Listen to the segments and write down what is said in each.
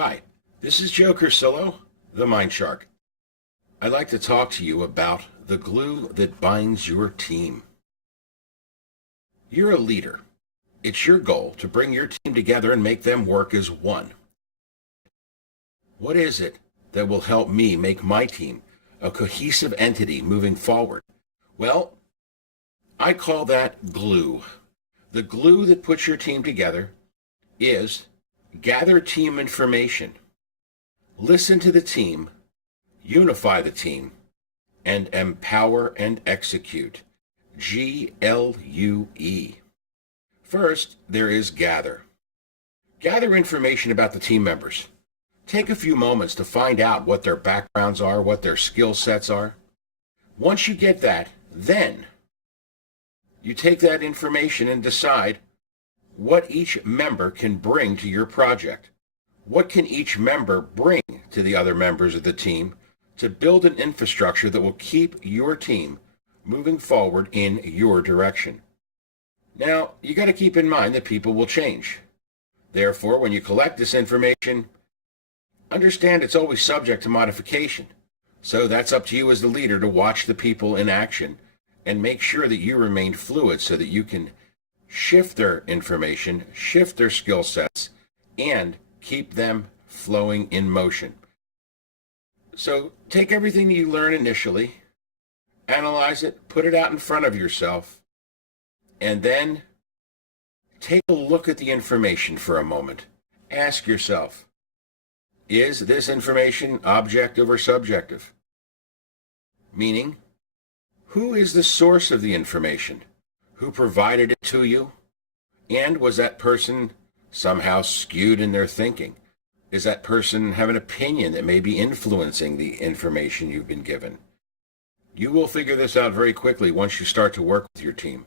Hi, this is Joe Cursillo, the Mind Shark. I'd like to talk to you about the glue that binds your team. You're a leader. It's your goal to bring your team together and make them work as one. What is it that will help me make my team a cohesive entity moving forward? Well, I call that glue. The glue that puts your team together is gather team information, listen to the team, unify the team, and empower and execute. GLUE. First, there is gather. Gather information about the team members. Take a few moments to find out what their backgrounds are, what their skill sets are. Once you get that, then you take that information and decide what each member can bring to your project. What can each member bring to the other members of the team to build an infrastructure that will keep your team moving forward in your direction? Now, you got to keep in mind that people will change. Therefore, when you collect this information, understand it's always subject to modification. So that's up to you as the leader to watch the people in action and make sure that you remain fluid so that you can shift their information, shift their skill sets, and keep them flowing in motion. So take everything you learn initially, analyze it, put it out in front of yourself, and then take a look at the information for a moment. Ask yourself, is this information objective or subjective? Meaning, who is the source of the information? Who provided it to you? And was that person somehow skewed in their thinking? Is that person have an opinion that may be influencing the information you've been given? You will figure this out very quickly once you start to work with your team.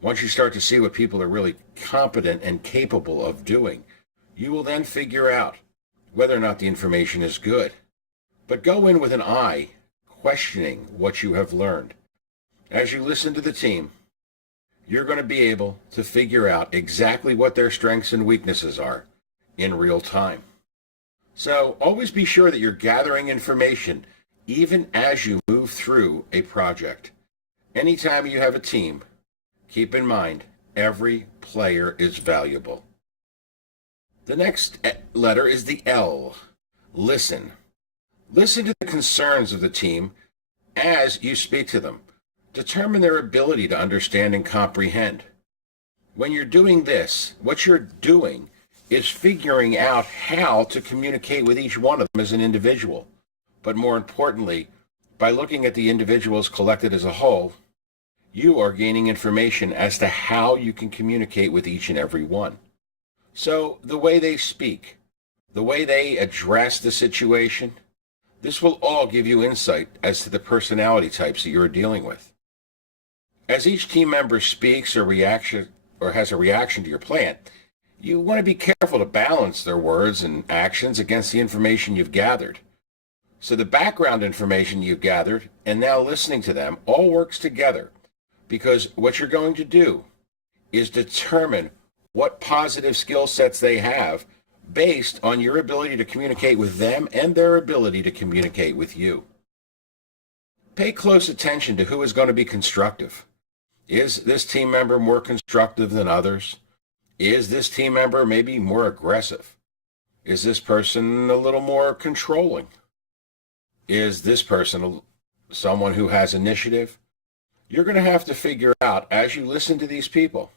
Once you start to see what people are really competent and capable of doing, you will then figure out whether or not the information is good. But go in with an eye questioning what you have learned. As you listen to the team, you're going to be able to figure out exactly what their strengths and weaknesses are in real time. So always be sure that you're gathering information even as you move through a project. Anytime you have a team, keep in mind every player is valuable. The next letter is the L. Listen. Listen to the concerns of the team as you speak to them. Determine their ability to understand and comprehend. When you're doing this, what you're doing is figuring out how to communicate with each one of them as an individual. But more importantly, by looking at the individuals collected as a whole, you are gaining information as to how you can communicate with each and every one. So the way they speak, the way they address the situation, this will all give you insight as to the personality types that you're dealing with. As each team member speaks or has a reaction to your plan, you want to be careful to balance their words and actions against the information you've gathered. So the background information you've gathered and now listening to them all works together, because what you're going to do is determine what positive skill sets they have based on your ability to communicate with them and their ability to communicate with you. Pay close attention to who is going to be constructive. Is this team member more constructive than others? Is this team member maybe more aggressive? Is this person a little more controlling? Is this person someone who has initiative? You're going to have to figure out as you listen to these people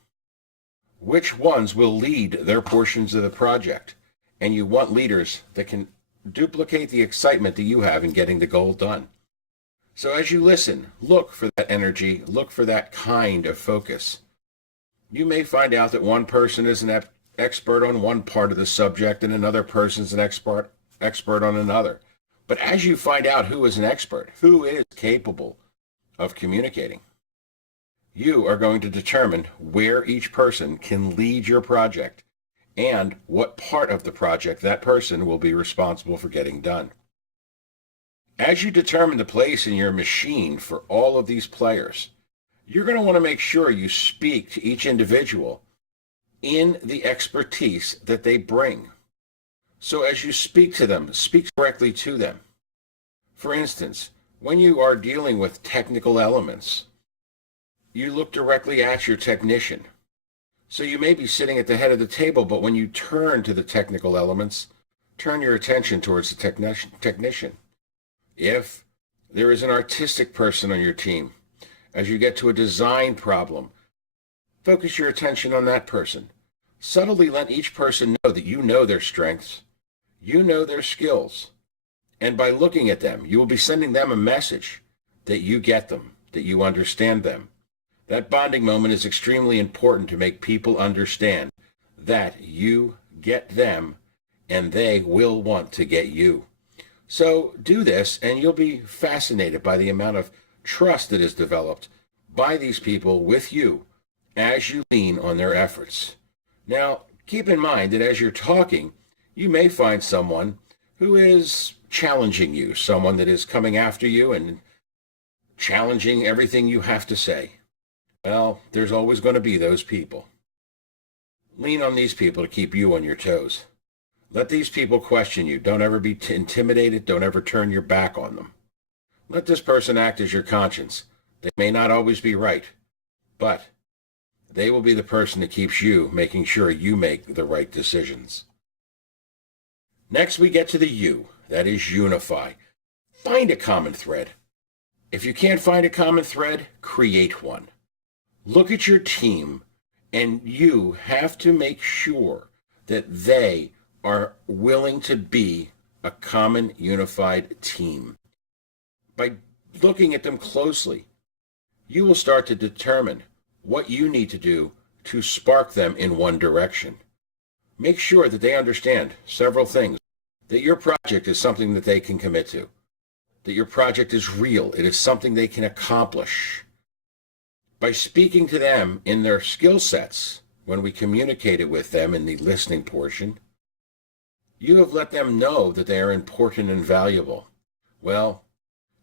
which ones will lead their portions of the project. And you want leaders that can duplicate the excitement that you have in getting the goal done. So as you listen, look for that energy, look for that kind of focus. You may find out that one person is an expert on one part of the subject and another person is an expert on another. But as you find out who is an expert, who is capable of communicating, you are going to determine where each person can lead your project and what part of the project that person will be responsible for getting done. As you determine the place in your machine for all of these players, you're going to want to make sure you speak to each individual in the expertise that they bring. So as you speak to them, speak directly to them. For instance, when you are dealing with technical elements, you look directly at your technician. So you may be sitting at the head of the table, but when you turn to the technical elements, turn your attention towards the technician. If there is an artistic person on your team, as you get to a design problem, focus your attention on that person. Subtly let each person know that you know their strengths, you know their skills, and by looking at them, you will be sending them a message that you get them, that you understand them. That bonding moment is extremely important to make people understand that you get them and they will want to get you. So do this and you'll be fascinated by the amount of trust that is developed by these people with you as you lean on their efforts. Now, keep in mind that as you're talking, you may find someone who is challenging you, someone that is coming after you and challenging everything you have to say. Well, there's always going to be those people. Lean on these people to keep you on your toes. Let these people question you. Don't ever be intimidated. Don't ever turn your back on them. Let this person act as your conscience. They may not always be right, but they will be the person that keeps you making sure you make the right decisions. Next, we get to the U. That is unify. Find a common thread. If you can't find a common thread, create one. Look at your team, and you have to make sure that they are willing to be a common unified team. By looking at them closely, you will start to determine what you need to do to spark them in one direction. Make sure that they understand several things, that your project is something that they can commit to, that your project is real, it is something they can accomplish. By speaking to them in their skill sets, when we communicated with them in the listening portion, you have let them know that they are important and valuable. Well,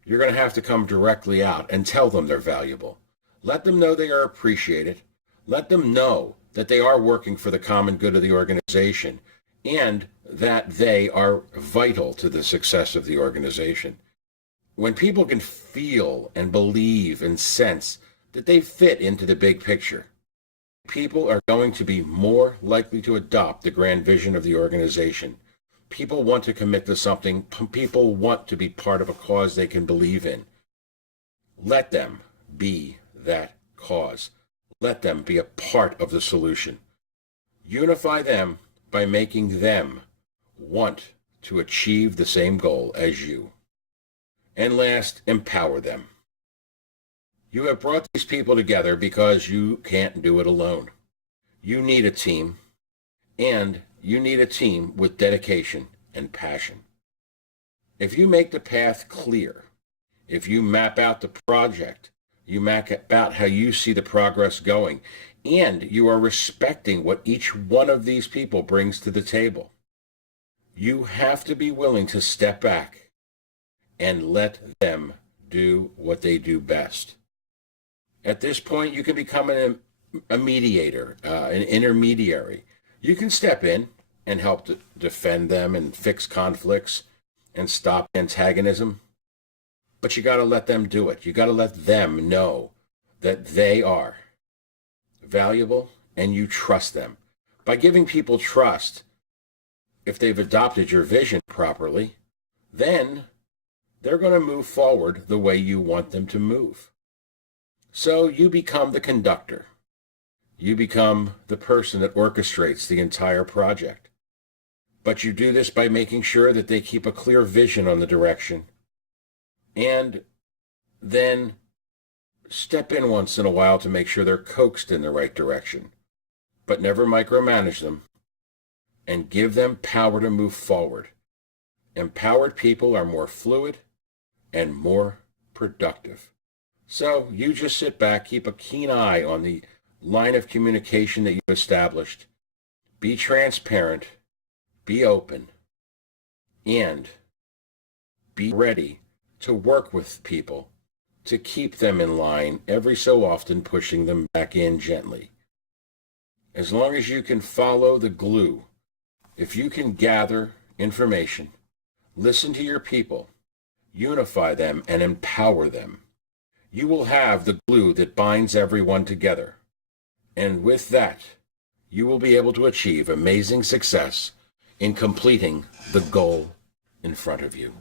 you're going to have to come directly out and tell them they're valuable. Let them know they are appreciated. Let them know that they are working for the common good of the organization and that they are vital to the success of the organization. When people can feel and believe and sense that they fit into the big picture, people are going to be more likely to adopt the grand vision of the organization. People want to commit to something. People want to be part of a cause they can believe in. Let them be that cause. Let them be a part of the solution. Unify them by making them want to achieve the same goal as you. And last, empower them. You have brought these people together because you can't do it alone. You need a team, and you need a team with dedication and passion. If you make the path clear, if you map out the project, you map out how you see the progress going, and you are respecting what each one of these people brings to the table, you have to be willing to step back and let them do what they do best. At this point, you can become a mediator, an intermediary. You can step in and help to defend them and fix conflicts and stop antagonism. But you got to let them do it. You got to let them know that they are valuable and you trust them. By giving people trust, if they've adopted your vision properly, then they're going to move forward the way you want them to move. So you become the conductor. You become the person that orchestrates the entire project. But you do this by making sure that they keep a clear vision on the direction. And then step in once in a while to make sure they're coaxed in the right direction. But never micromanage them. And give them power to move forward. Empowered people are more fluid and more productive. So you just sit back, keep a keen eye on the line of communication that you've established. Be transparent, be open, and be ready to work with people to keep them in line, every so often pushing them back in gently. As long as you can follow the glue, if you can gather information, listen to your people, unify them, and empower them. You will have the glue that binds everyone together. And with that, you will be able to achieve amazing success in completing the goal in front of you.